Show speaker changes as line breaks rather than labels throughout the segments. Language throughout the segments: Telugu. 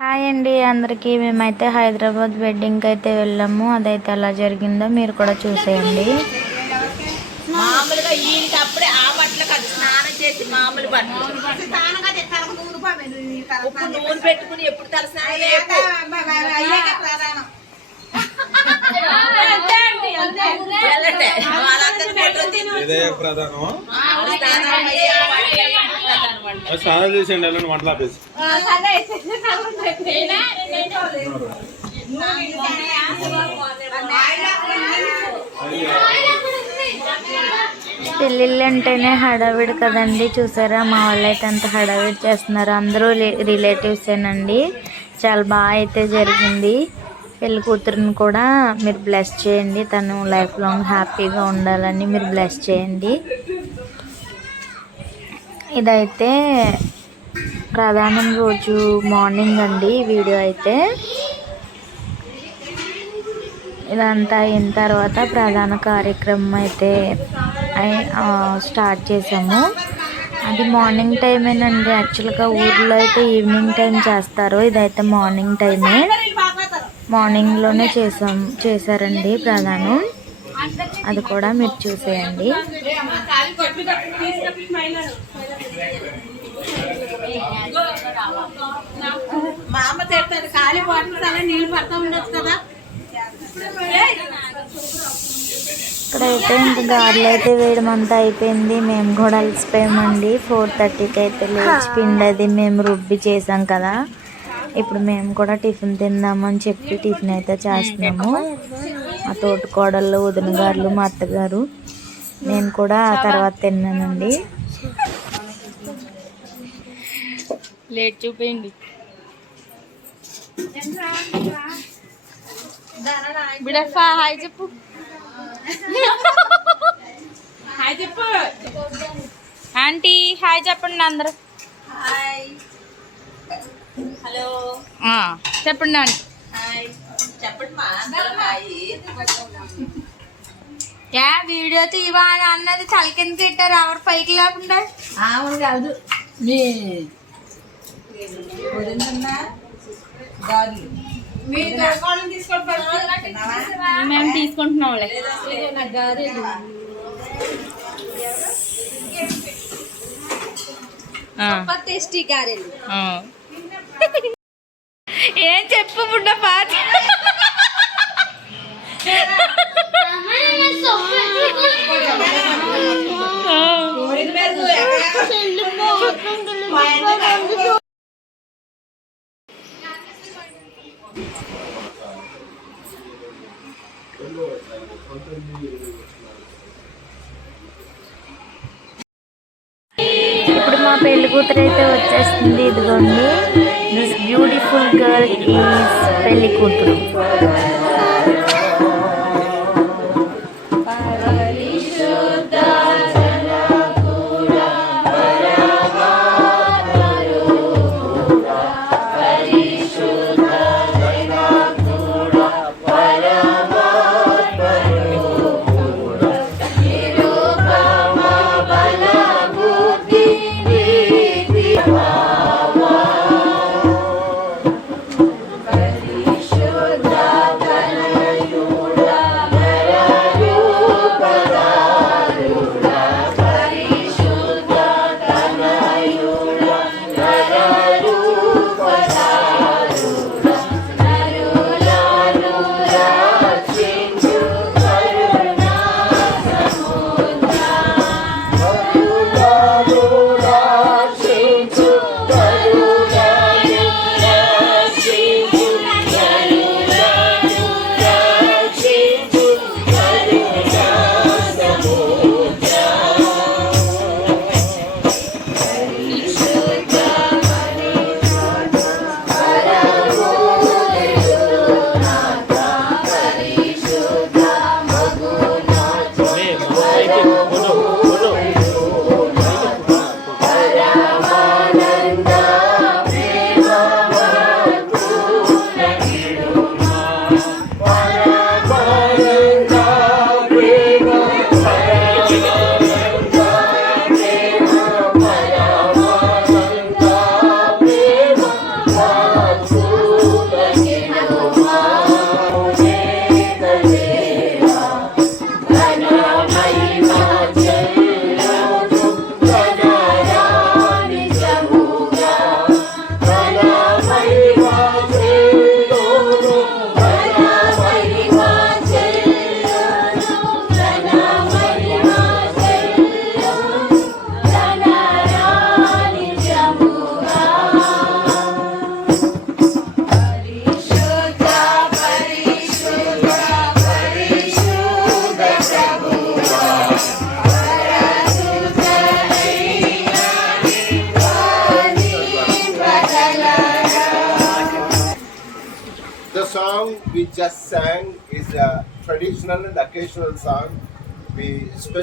హాయ్ అండి అందరికీ మేమైతే హైదరాబాద్ వెడ్డింగ్కి అయితే వెళ్ళాము అదైతే ఎలా జరిగిందో మీరు కూడా చూసేయండి
మామూలుగా ఈయనకి అప్పుడే ఆ బట్టలకు అది స్నానం చేసి మామూలు బట్టలు ఉప్పు నూనె పెట్టుకుని ఎప్పుడు స్నానం చేయకు.
చేసేయండి వెళ్ళండి వంటలు ఆపేసి
పెళ్ళిళ్ళు అంటేనే హడావిడి కదండి. చూసారా? మా వాళ్ళు అయితే అంత హడావిడి చేస్తున్నారు. అందరూ రిలేటివ్స్ ఏనండి చాలా బాగా అయితే జరిగింది. పెళ్ళి కూతురుని కూడా మీరు బ్లెస్ చేయండి. తను లైఫ్ లాంగ్ హ్యాపీగా ఉండాలని మీరు బ్లెస్ చేయండి. ఇదైతే ప్రధానం రోజు మార్నింగ్ అండి వీడియో అయితే. ఇదంతా అయిన తర్వాత ప్రధాన కార్యక్రమం అయితే స్టార్ట్ చేసాము. అది మార్నింగ్ టైమేనండి యాక్చువల్గా ఊర్లో అయితే ఈవినింగ్ టైం చేస్తారు. ఇదైతే మార్నింగ్ టైమే మార్నింగ్లోనే చేసాం చేశారండి ప్రధానం. అది కూడా మీరు చూసేయండి.
మా అమ్మ తిడతాడు ఖాళీ పడుతుందా నీళ్ళు పడతా ఉండొచ్చు కదా.
ఇక్కడైతే ఇంకా గారెలు అయితే వేయడం అంతా అయిపోయింది. మేము కూడా అలసిపోయామండి. ఫోర్ థర్టీకి అయితే లేచి పిండి అది మేము రుబ్బి చేసాం కదా. ఇప్పుడు మేము కూడా టిఫిన్ తిందామని చెప్పి టిఫిన్ అయితే చేస్తున్నాము. మా తోటి కోడళ్ళు వదిన గారు మా అత్తగారు నేను కూడా ఆ తర్వాత తిన్నానండి.
లేట్ చూపించండి బిడఫా హాయ్ చెప్పు. హాయ్ చెప్పు. ఆంటీ హాయ్ చెప్పండి అందరు.
హాయ్. హలో.
ఆ, చెప్పండి యా వీడియో తీవా అని అన్నది తల కింద పెట్టారు. ఎవరు పైకి లేకుండా?
కాదు మీ
మేము తీసుకుంటున్నాం
టేస్టీ గారెలు.
ఏం చెప్పు బుడ్డ పాత?
ఇప్పుడు మా పెళ్ళి కూతురు అయితే వచ్చేస్తుంది ఇదిగోండి. దిస్ బ్యూటిఫుల్ గర్ల్ ఈజ్
పెళ్ళి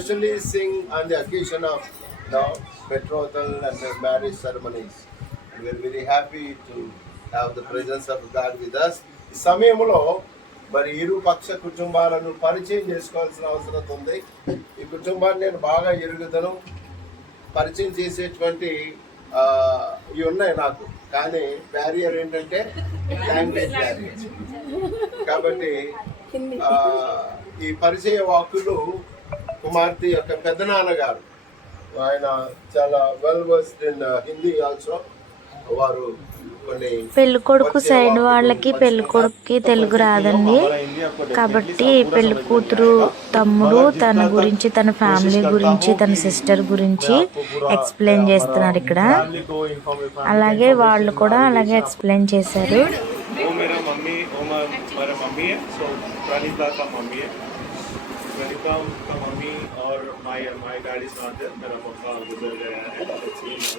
especially sing on the occasion of the betrothal and the marriage ceremonies. And we are very happy to have the presence of God with us. ఈ సమయంలో మరి ఇరు పక్ష కుటుంబాలను పరిచయం చేసుకోవాల్సిన అవసరం ఉంది ఈ కుటుంబాన్ని నేను బాగా ఎరుగుదను పరిచయం చేసేటువంటి ఇవి ఉన్నాయి నాకు కానీ బ్యారియర్ ఏంటంటే లాంగ్వేజ్ బ్యారియర్ కాబట్టి ఈ పరిచయ వాకులు కుమార్తె యొక్క పెద్దనాన్నగారు ఆయన చాలా well versed in Hindi also వారు
పెళ్ళి కొడుకు సైడ్ వాళ్ళకి పెళ్ళి కొడుకుకి తెలుగు రాదండి. కాబట్టి పెళ్ళి కూతురు తమ్ముడు తన గురించి తన ఫ్యామిలీ గురించి తన సిస్టర్ గురించి ఎక్స్ప్లెయిన్ చేస్తున్నారు ఇక్కడ. అలాగే వాళ్ళు కూడా అలాగే ఎక్స్ప్లెయిన్ చేశారు.
प्रणीता का मम्मी और my my dad is not there मेरा पापा गुजर गया है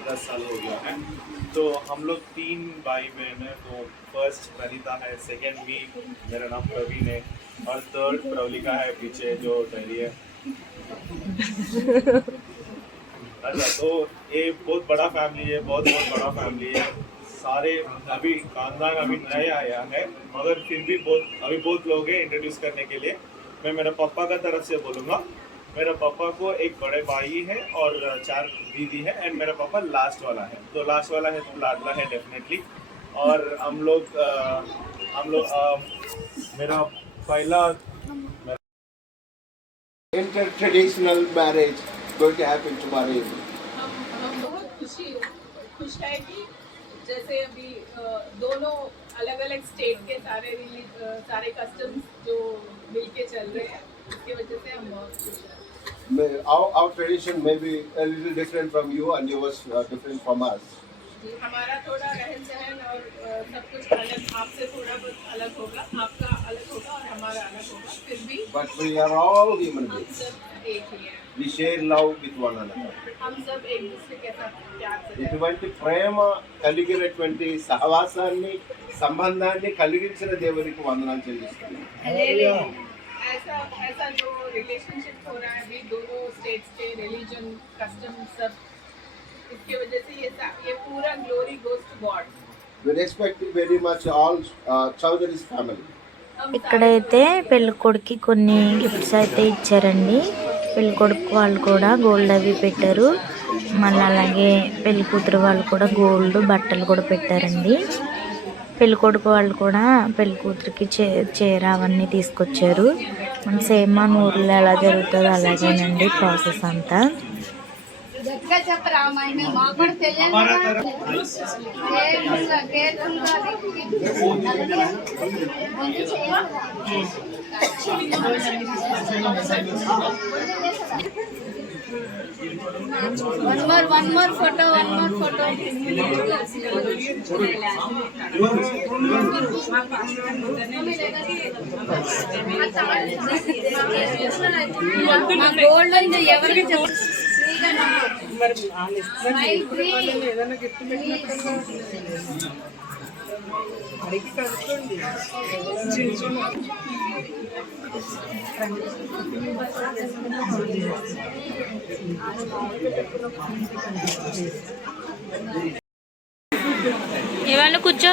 दस साल हो गया है। तो हम लोग तीन भाई बहन हैं तो फ़र्स्ट प्रणीता है सेकंड मी मेरा नाम प्रवीण है, और थर्ड प्रवलिका है, पीछे जो ठहरी है। अच्छा तो ये बहुत बड़ा फैमिली है, बहुत बहुत बड़ा फैमिली है। सारे अभी, खानदान अभी नए आया है, मगर फिर भी बहुत, अभी बहुत लोग हैं इंट्रोड्यूस करने के लिए। मैं मेरे पापा का तरफ़ से बोलूँगा। मेरे पापा को एक बड़े भाई है और चार दीदी है एंड मेरा पापा लास्ट वाला है। तो लास्ट वाला है तो लाडला है डेफिनेटली और हम लोग हम लोग मेरा पहला
inter traditional marriage going to happen tomorrow evening
हम बहुत खुशी खुश है कि जैसे अभी दोनों अलग अलग स्टेट के सारे सारे कस्टम्स जो मिलके चल रहे हैं उसकी वजह से हम बहुत खुश हैं
May, our, our tradition may be a little different from you and yours uh, different from us.
हमारा थोड़ा रहन सहन और सब कुछ अलग आपसे थोड़ा बहुत अलग होगा आपका अलग होगा और हमारा अलग होगा फिर भी
But we are all human
हम
beings.
सब एक ही हैं
We share love with one another.
हम सब एक दूसरे के साथ प्यार से रहते हैं।
ఇటువంటి ప్రేమ కలిగినటువంటి సహవాసాన్ని సంబంధాన్ని కలిగించిన దేవునికి వందనాలు చెల్లిస్తున్నాను
ऐसा ऐसा जो रिलेशनशिप हो रहा है अभी दोनों स्टेट्स के रिलीजन कस्टम सब इसकी वजह से ये सा- ये पूरा glory goes to God
We respect very much all uh, Chowdhury's family.
हम
ఇక్కడైతే పెళ్లి కొడుకు కొన్ని గిఫ్ట్స్ అయితే ఇచ్చారండి పెళ్ళి కొడుకు వాళ్ళు కూడా గోల్డ్ అవి పెట్టారు. మళ్ళీ అలాగే పెళ్ళి కూతురు వాళ్ళు కూడా గోల్డ్ బట్టలు కూడా పెట్టారండి. పెళ్ళి కొడుకు వాళ్ళు కూడా పెళ్ళి కూతురికి చే చీర అవన్నీ తీసుకొచ్చారు. సేమ్ మన ఊర్లో ఎలా జరుగుతుందో అలాగేనండి ప్రాసెస్ అంతా.
గట్టిగా చెప్పు రామాయణ మాకు కూడా తెలియదు one more one more photo one more photo మా గోల్డ్ ఉంది ఎవరికి చెప్పు స్మైల్ ఫ్రీ
ఏమన్నా కూర్చో.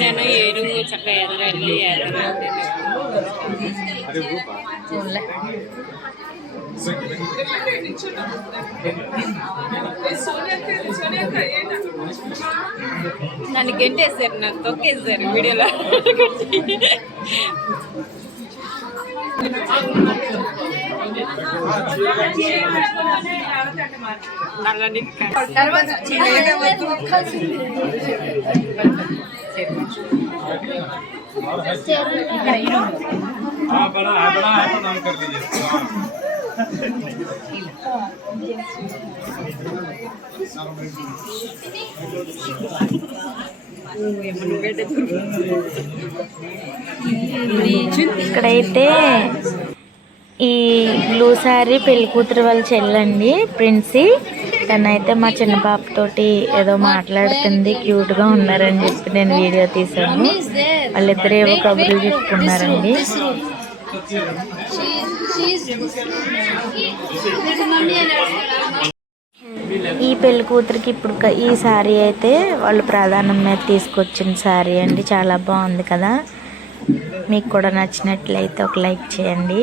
నేను ఏడు చక్కగా ఎదరండి ఎదరండి నన్ను గెంటేసారు నన్ను తొక్కేసారు వీడియోలో.
बड़ा है बड़ा है तो नाम कर लीजिए हाँ।
ఇక్కడైతే ఈ బ్లూ శారీ పెళ్ళి కూతురు వాళ్ళ చెల్లండి ప్రిన్సీ. తనైతే మా చిన్న పాపతోటి ఏదో మాట్లాడుతుంది క్యూట్గా ఉన్నారని చెప్పి నేను వీడియో తీసాను వాళ్ళిద్దరు ఏవో కబుర్లు చెప్పుకున్నారండి. ఈ పెళ్ళి కూతురికి ఇప్పుడు ఈ శారీ అయితే వాళ్ళు ప్రధానం మీద తీసుకొచ్చిన శారీ అండి. చాలా బాగుంది కదా. మీకు కూడా నచ్చినట్లయితే ఒక లైక్ చేయండి.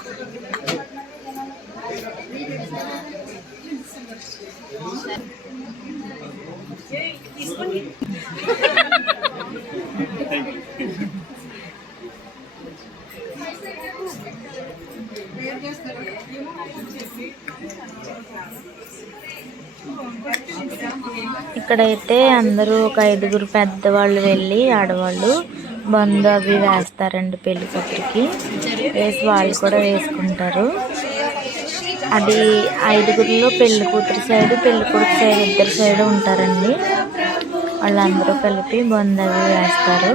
ఇక్కడైతే అందరూ ఒక ఐదుగురు పెద్దవాళ్ళు వెళ్ళి ఆడవాళ్ళు బంధు అవి వేస్తారండి పెళ్ళి కూతురికి. వేసి వాళ్ళు కూడా వేసుకుంటారు. అది ఐదుగురిలో పెళ్ళి కూతురు సైడ్ పెళ్ళి కొడుకు సైడ్ ఇద్దరు సైడ్ ఉంటారండి. వాళ్ళందరూ కలిపి బంధు అవి వేస్తారు.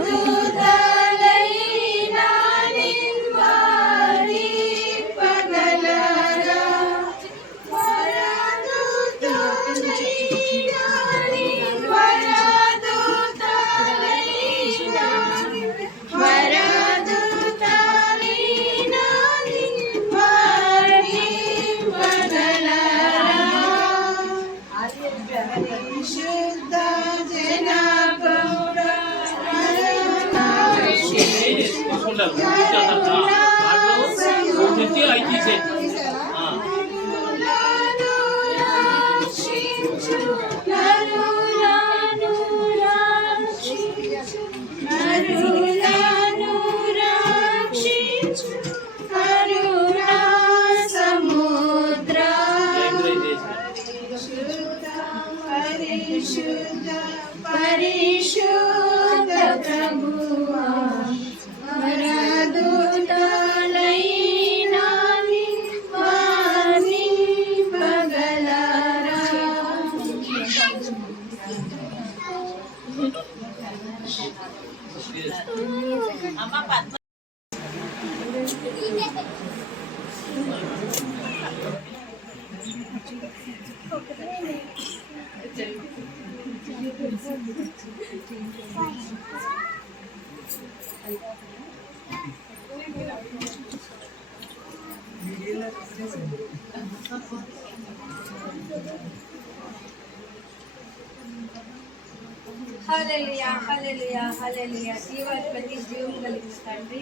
హల్లెలూయా హల్లెలూయా హల్లెలూయా. జీవాధిపతి జీవం కలిగిన తండ్రి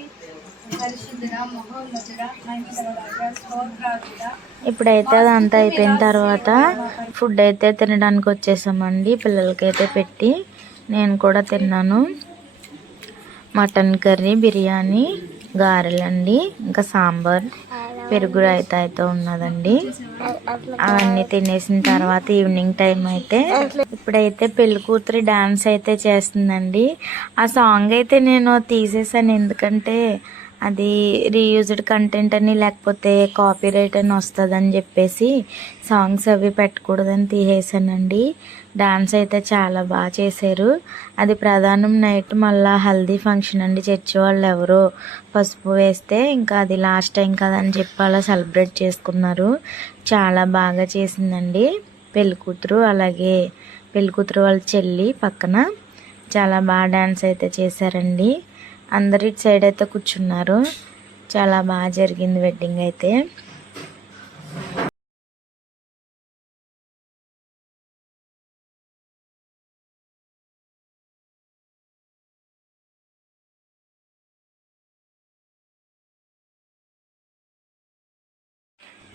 పరిశుద్ధుడ మహోన్నతుడ మహిమగల స్తోత్రాలుడ
ఇప్పుడైతే అదంతా అయిపోయిన తర్వాత ఫుడ్ అయితే తినడానికి వచ్చేసామండి. పిల్లలకైతే పెట్టి నేను కూడా తిన్నాను. మటన్ కర్రీ బిర్యానీ గారెలండి ఇంకా సాంబార్. పెరుగు రైతా అయితే ఉన్నదండి అవన్నీ తినేసిన తర్వాత ఈవినింగ్ టైం అయితే ఇప్పుడైతే పెళ్ళి కూతురి డాన్స్ అయితే చేస్తుందండి. ఆ సాంగ్ అయితే నేను తీసేసాను ఎందుకంటే అది రీయూజ్డ్ కంటెంట్ అని లేకపోతే కాపీ రైట్ అని వస్తుందని చెప్పేసి సాంగ్స్ అవి పెట్టకూడదని తీసేసానండి. డాన్స్ అయితే చాలా బాగా చేశారు. అది ప్రధానం నైట్ మళ్ళీ హల్దీ ఫంక్షన్ అండి. చర్చి వాళ్ళు ఎవరో పసుపు వేస్తే ఇంకా అది లాస్ట్ టైం కదని చెప్పి అలా సెలబ్రేట్ చేసుకున్నారు. చాలా బాగా చేసిందండి. పెళ్ళి కూతురు అలాగే పెళ్ళి కూతురు వాళ్ళ చెల్లి పక్కన. చాలా బాగా డాన్స్ అయితే చేశారండి. అందరు ఇటు సైడ్ అయితే కూర్చున్నారు. చాలా బాగా జరిగింది వెడ్డింగ్ అయితే.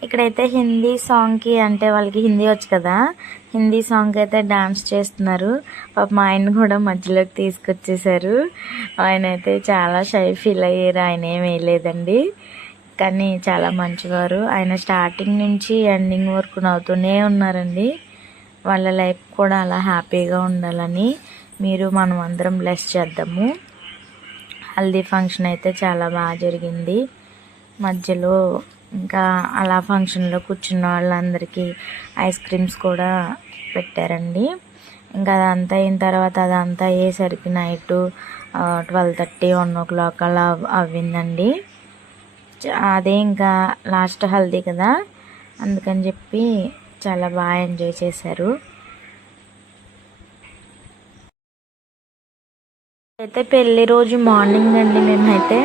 ఇక్కడైతే హిందీ సాంగ్కి అంటే వాళ్ళకి హిందీ వచ్చు కదా హిందీ సాంగ్ అయితే డాన్స్ చేస్తున్నారు. పాప మా ఆయన కూడా మధ్యలోకి తీసుకొచ్చేసారు. ఆయన అయితే చాలా షై ఫీల్ అయ్యారు ఆయన ఏం వేయలేదండి. కానీ చాలా మంచివారు. ఆయన స్టార్టింగ్ నుంచి ఎండింగ్ వరకు నవ్వుతూనే ఉన్నారండి. వాళ్ళ లైఫ్ కూడా అలా హ్యాపీగా ఉండాలని మీరు మనం అందరం బ్లెస్ చేద్దాము. హల్దీ ఫంక్షన్ అయితే చాలా బాగా జరిగింది. మధ్యలో ఇంకా అలా ఫంక్షన్లో కూర్చున్న వాళ్ళందరికీ ఐస్ క్రీమ్స్ కూడా పెట్టారండి. ఇంకా అదంతా అయిన తర్వాత అదంతా అయ్యేసరికి night twelve thirty one o'clock అలా అవ్విందండి. అదే ఇంకా లాస్ట్ హల్దీ కదా అందుకని చెప్పి చాలా బాగా ఎంజాయ్ చేశారు. అయితే పెళ్ళి రోజు మార్నింగ్ అండి మేమైతే.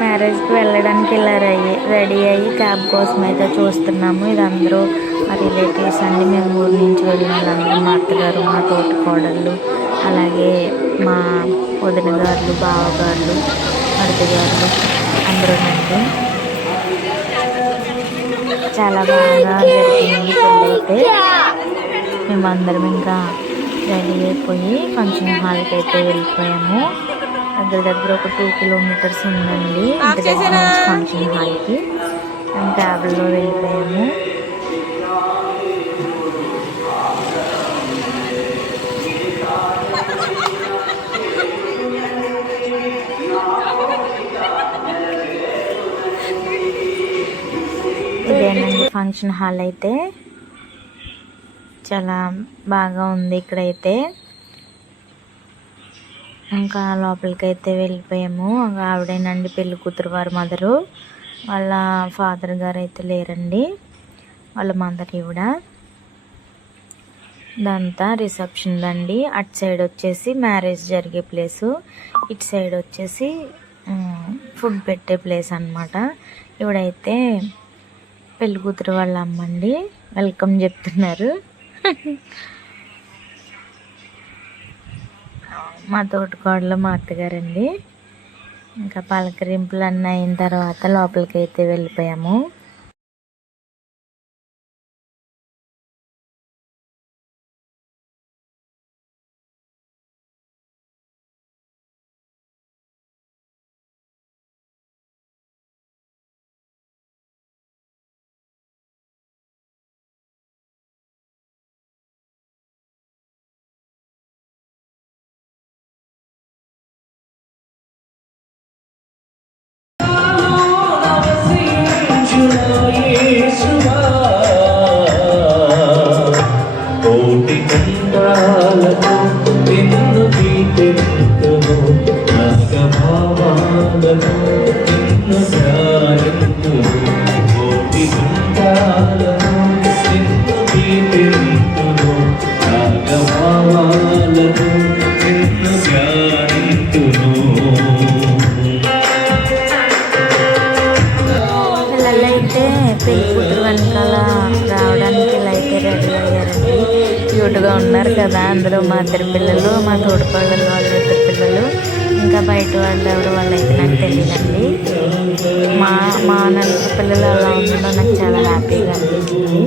మ్యారేజ్కి వెళ్ళడానికి ఇలా రెడీ రెడీ అయ్యి క్యాబ్ కోసం అయితే చూస్తున్నాము. ఇది అందరూ మా రిలేటివ్స్ అండి. మేము ఊరి నుంచి వెళ్ళిన వాళ్ళందరూ మా అత్తగారు మా తోటి కోడళ్ళు అలాగే మా వదిన గారులు బావగారులు మరిది గారులు అందరూనండి చాలా బాగా జరిగింది అయితే మేమందరం ఇంకా రెడీ అయిపోయి ఫంక్షన్ హాల్కి అయితే వెళ్ళిపోయాము. దగ్గర దగ్గర ఒక టూ కిలోమీటర్స్ ఉందండి. ఫంక్షన్ హాల్కి మేము క్యాబ్లో వెళ్ళిపోయాము. ఇదేనండి ఫంక్షన్ హాల్ అయితే. చాలా బాగా ఉంది ఇక్కడైతే. ఇంకా లోపలికి అయితే వెళ్ళిపోయాము. ఇంకా ఆవిడేనండి పెళ్ళి కూతురు వారి మదరు. వాళ్ళ ఫాదర్ గారు అయితే లేరండి. వాళ్ళ మదర్ ఈవిడ. ఇదంతా రిసెప్షన్ అండి అటు సైడ్ వచ్చేసి మ్యారేజ్ జరిగే ప్లేసు. ఇటు సైడ్ వచ్చేసి ఫుడ్ పెట్టే ప్లేస్ అన్నమాట. ఇవిడైతే పెళ్ళికూతురు వాళ్ళ అమ్మండి. వెల్కమ్ చెప్తున్నారు. మా తోటకోడలో మా అత్తగారండి. ఇంకా పలకరింపులు అన్నీ అయిన తర్వాత లోపలికి అయితే వెళ్ళిపోయాము. పిల్లలు అలా ఉండడం నాకు చాలా హ్యాపీగా అనిపించింది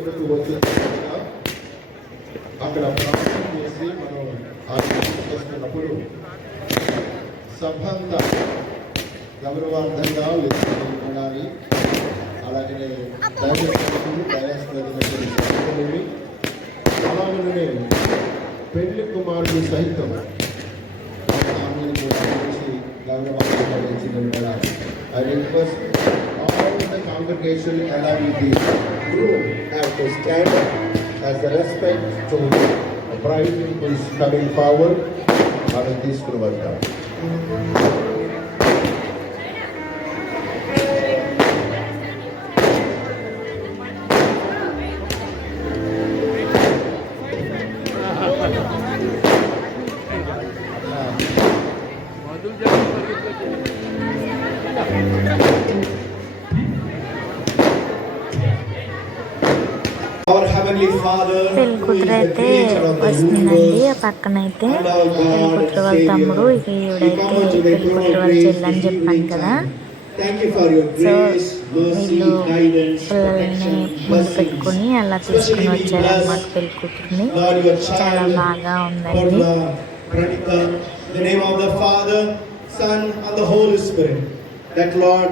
దగ్గరకు వచ్చిన తర్వాత అక్కడ ప్రార్థన చేసి మనం ఆశిస్తున్నప్పుడు సభ అంతా గౌరవార్థంగా ఉండాలి అలాగే దైవజనులు అలాగనే పెళ్ళి కుమారుడు సహితం గౌరవార్థంగా స్వామిని కూడా చూసి గౌరవాన్ని
request all the congregation along with the to stand up as a respect to the bride who is coming forward. మనం తీసుకుని వెళ్తాం
Our Heavenly పెళ్ళి
కూతురు అయితే వస్తుందండి ఆ పక్కన అయితే
పెళ్ళి
కూతురు వాళ్ళ తమ్ముడు ఇక ఈవిడైతే
పెళ్ళి
కూతురు వాళ్ళ చెల్లని చెప్పాను కదా సో వీళ్ళు పిల్లల్ని ముందు. పెట్టుకుని అలా తీసుకుని వచ్చారనమాట
bless
పెళ్ళి కూతురుని చాలా బాగా ఉందండి
the name of the Father, Son, and the Holy Spirit. That Lord,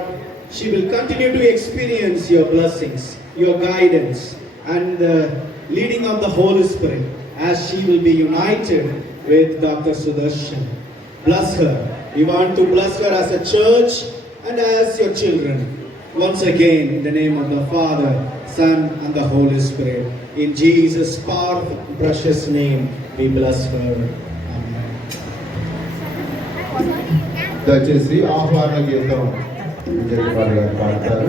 she will continue to experience your blessings, your guidance, and the leading of the Holy Spirit as she will be united with Dr. Sudarshan. Bless her. We want to bless her as a church and as your children. Once again, in the name of the Father, Son, and the Holy Spirit. In Jesus' powerful, precious name, we bless her. Amen.
దయచేసి ఆహ్వాన గీతం విజయ్ కుమార్ గారు పాడతారు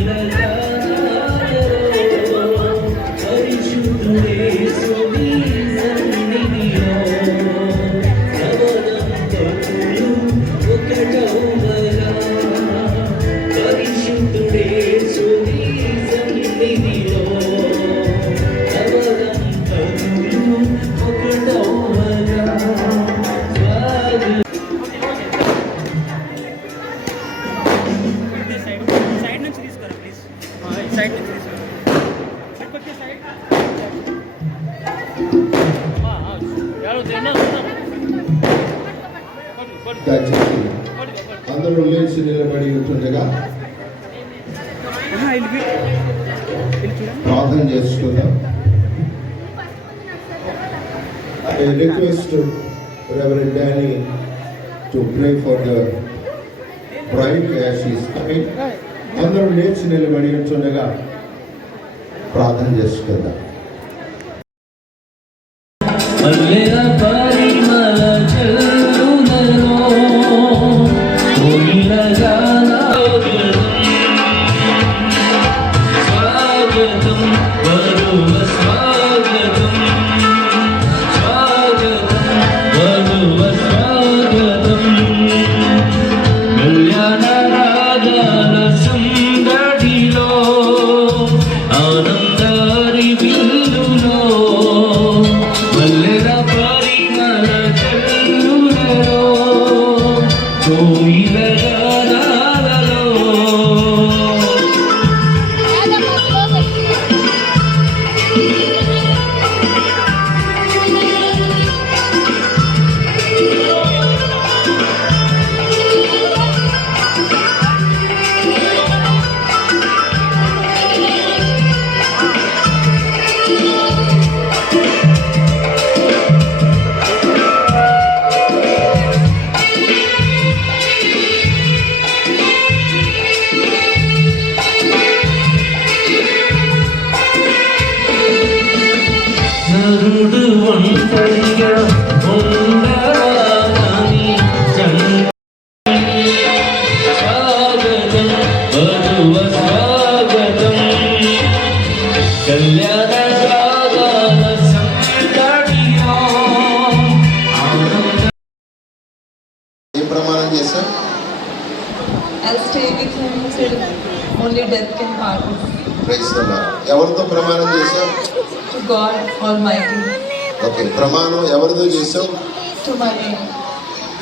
to
my name,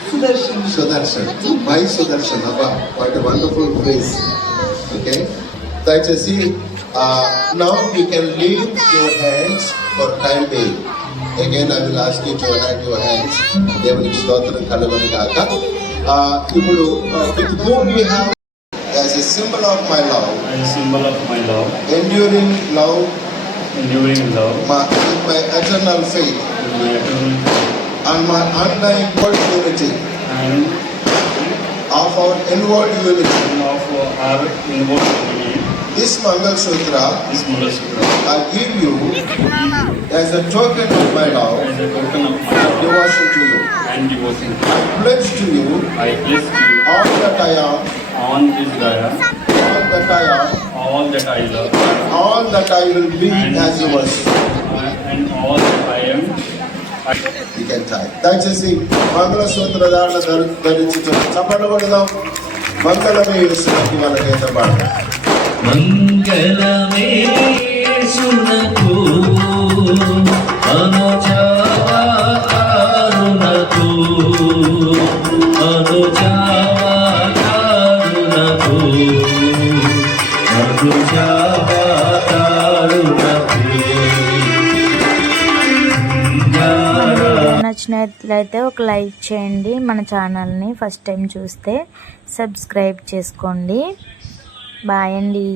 Sudarshan.
Sudarshan my Sudarshan అబ్బా వాట్ వండర్ఫుల్ ప్లేస్ ఓకే దయచేసి now you can leave your hands for time being again I will ask you to hand your hands దేవునికి స్తోత్రం కలుగుని కాక
Uh, ఇప్పుడు uh, with whom we have as a symbol of my love,
as a symbol of my love,
enduring love,
enduring love,
my, with my eternal faith,
with my eternal
and my undying unity
and
of our inward unity.
of our inward unity,
This Mangal Sutra
this Mula Sutra,
I give you as a token of my love
as a token of my
and
love
devotion to you.
and devotion.
I pledge to you
I pledge to you
all that I am,
on this Gaya,
all that I am,
all that I love,
all that I will be as yours.
and all that I am.
దయచేసి మంగళ సూత్ర ధారణ ధరి- ధరించుతున్న చప్పట్లు కొడదాం. మంగళమే యేసునికి వాళ్ళకైతే పాడదాం
మంగళమే సునకు అనుచా
నచ్చినట్లయితే ఒక లైక్ చేయండి మన ఛానల్ని ఫస్ట్ టైం చూస్తే సబ్స్క్రైబ్ చేసుకోండి. బాయ్ అండి.